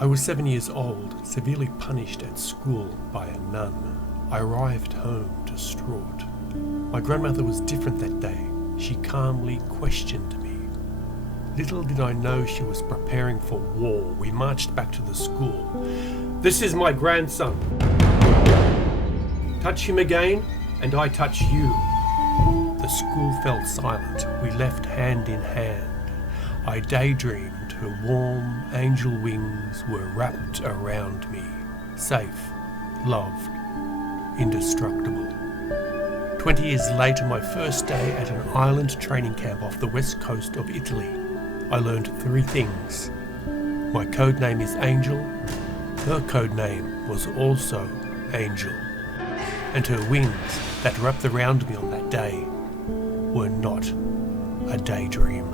I was 7 years old, severely punished at school by a nun. I arrived home distraught. My grandmother was different that day. She calmly questioned me. Little did I know she was preparing for war. We marched back to the school. "This is my grandson. Touch him again, and I touch you." The school fell silent. We left hand in hand. I daydreamed her warm angel wings were wrapped around me. Safe, loved, indestructible. 20 years later, my first day at an island training camp off the west coast of Italy, I learned 3 things. My code name is Angel. Her code name was also Angel. And her wings that wrapped around me on that day were not a daydream.